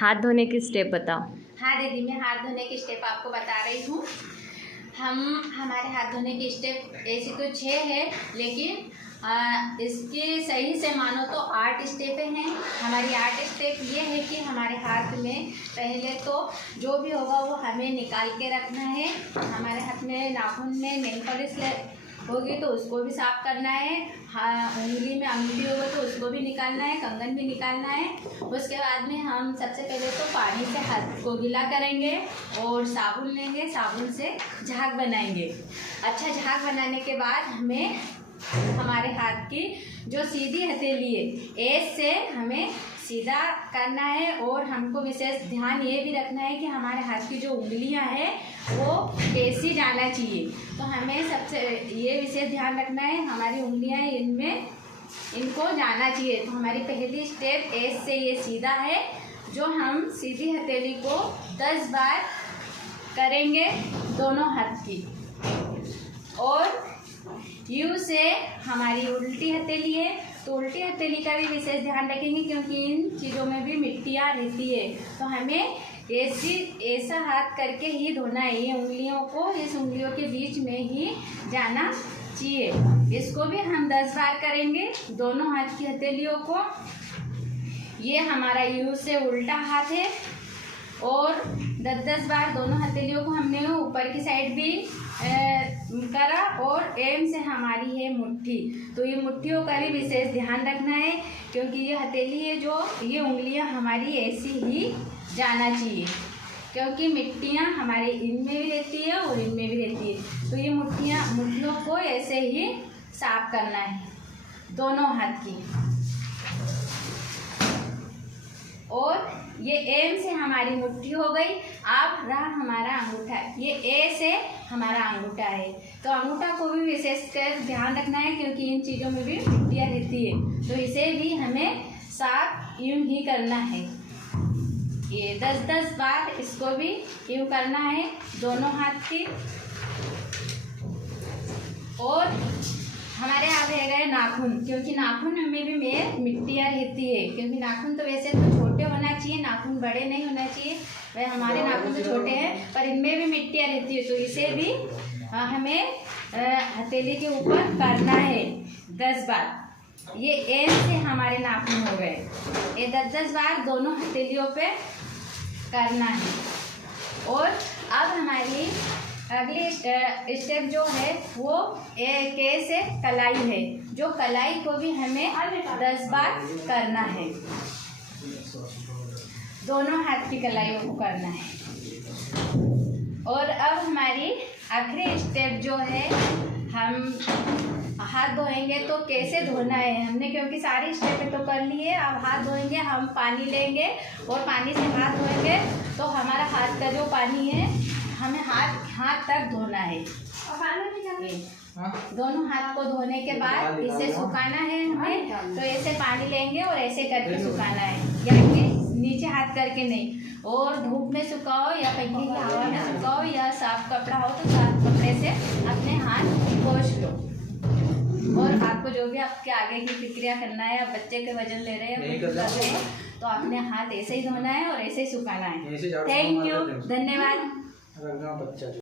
हाथ धोने की स्टेप बताओ। हाँ दीदी, मैं हाथ धोने की स्टेप आपको बता रही हूँ। हमारे हाथ धोने की स्टेप ऐसी तो 6 है, लेकिन इसके सही से मानो तो 8 स्टेपें हैं। हमारी 8 स्टेप ये है कि हमारे हाथ में पहले तो जो भी होगा वो हमें निकाल के रखना है। हमारे हाथ में नाखून में नेल पॉलिश होगी तो उसको भी साफ़ करना है। हाँ, उंगली में अंगूठी होगा तो उसको भी निकालना है, कंगन भी निकालना है। उसके बाद में हम सबसे पहले तो पानी से हाथ को गीला करेंगे और साबुन लेंगे, साबुन से झाग बनाएंगे। अच्छा झाग बनाने के बाद हमें हमारे हाथ की जो सीधी हथेली है ऐसे से हमें सीधा करना है। और हमको विशेष ध्यान ये भी रखना है कि हमारे हाथ की जो उंगलियां हैं वो ऐसी जाना चाहिए। तो हमें सबसे ये विशेष ध्यान रखना है, हमारी उंगलियां इनको जाना चाहिए। तो हमारी पहली स्टेप ऐसे से ये सीधा है, जो हम सीधी हथेली को 10 बार करेंगे दोनों हाथ की। और यू से हमारी उल्टी हथेली है, तो उल्टी हथेली का भी विशेष ध्यान रखेंगे क्योंकि इन चीज़ों में भी मिट्टियाँ रहती है। तो हमें ऐसा हाथ करके ही धोना है। ये उंगलियों को इस उंगलियों के बीच में ही जाना चाहिए। इसको भी हम 10 बार करेंगे दोनों हाथ की हथेलियों को। ये हमारा यू से उल्टा हाथ है और 10-10 बार दोनों हथेलियों को हमने ऊपर की साइड भी करा। और एम से हमारी है मुट्ठी, तो ये मुट्ठियों का भी विशेष ध्यान रखना है क्योंकि ये हथेली है जो ये उंगलियां हमारी ऐसी ही जाना चाहिए क्योंकि मिट्टियां हमारे इनमें भी रहती है और इनमें भी रहती है। तो ये मुट्ठियों को ऐसे ही साफ करना है दोनों हाथ की। और ये एम से हमारी मुट्ठी हो गई। अब रहा हमारा अंगूठा, ये ए से हमारा अंगूठा है। तो अंगूठा को भी विशेष कर ध्यान रखना है क्योंकि इन चीज़ों में भी मिट्टियाँ रहती है। तो इसे भी हमें साफ यूं ही करना है। ये 10-10 बार इसको भी यूं करना है दोनों हाथ की। और हमारे यहाँ रह गए नाखून, क्योंकि नाखून में भी मिट्टियाँ रहती है। क्योंकि नाखून तो वैसे तो छोटे होना चाहिए, नाखून बड़े नहीं होना चाहिए। वह हमारे नाखून तो छोटे हैं पर इनमें भी मिट्टियाँ रहती है। तो इसे भी हमें हथेली के ऊपर करना है 10 बार। ये एम से हमारे नाखून हो गए। ये 10-10 बार दोनों हथेलियों पे करना है। और अब हमारी अगली स्टेप जो है वो के से कलाई है, जो कलाई को भी हमें 10 बार करना है। दोनों हाथ की कलाइयों को करना है। और अब हमारी आखिरी स्टेप जो है, हम हाथ धोएंगे तो कैसे धोना है हमने, क्योंकि सारी स्टेपें तो कर ली है। अब हाथ धोएंगे, हम पानी लेंगे और पानी से हाथ धोएंगे तो हमारा हाथ का जो पानी है हमें हाथ तक धोना है। दोनों हाथ को धोने के बाद इसे सुखाना है हमें। तो ऐसे पानी लेंगे और ऐसे करके सुखाना है, यानी नीचे हाथ करके नहीं। और धूप में सुखाओ या पंखे की हवा में सुखाओ या साफ कपड़ा हो तो साफ कपड़े से अपने हाथ पोंछ लो। और आपको जो भी आपके आगे की प्रक्रिया करना है, आप बच्चे के वजन ले रहे हैं तो अपने हाथ ऐसे ही धोना है और ऐसे ही सुखाना है। थैंक यू, धन्यवाद।